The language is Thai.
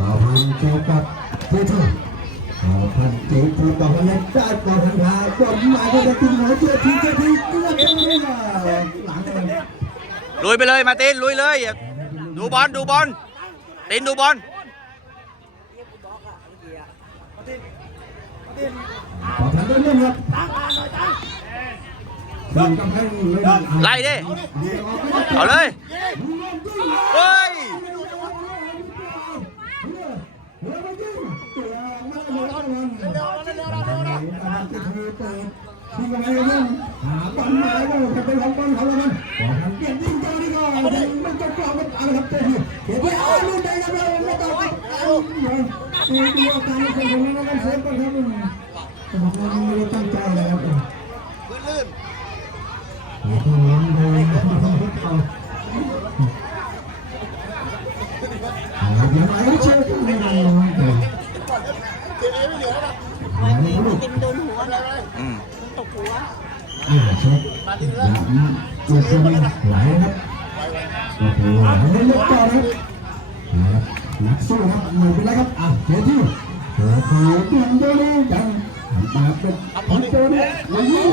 ต่อพันเกี่ยวกับผู้ช่วยต่อพันตีผู้ต่อพันเล็กได้ต่อพันหาบอลมาได้แต่ตุ้มหัวเจ้าทีเกือบไม่ได้หลังเลย ลุยไปเลยมาตินลุยเลยดูบอลตินดูบอล ต่อพันเล่นครับไล่ดิเอาเลยเฮ้ยที่กำลังจะหาบอลมาแล้วจะเป็นของบอลเขาแล้วมันต่อพันเปลี่ยนยิงตัวนี้ก็มันจะกลับมาอะไรครับเตะเดี๋ยวไปเอาลูกใดครับเราไม่ต้องดูอาการของคนนั้นมันเสียก่อนครับผมไม่ได้ตั้งใจเลยครับลื่นตัวนี้เลยเอาอย่างไรเชื่อกันไม่ได้เลยเป็นโดนหัวเลยตกหัวเช็คตัวคนไหลครับโอ้โหเล่นต่อครับนักสู้ครับไม่เป็นไรครับเดี๋ยวที่โอ้โหดึงตัวนี้ดังมาเป็นตัวนี้ยิง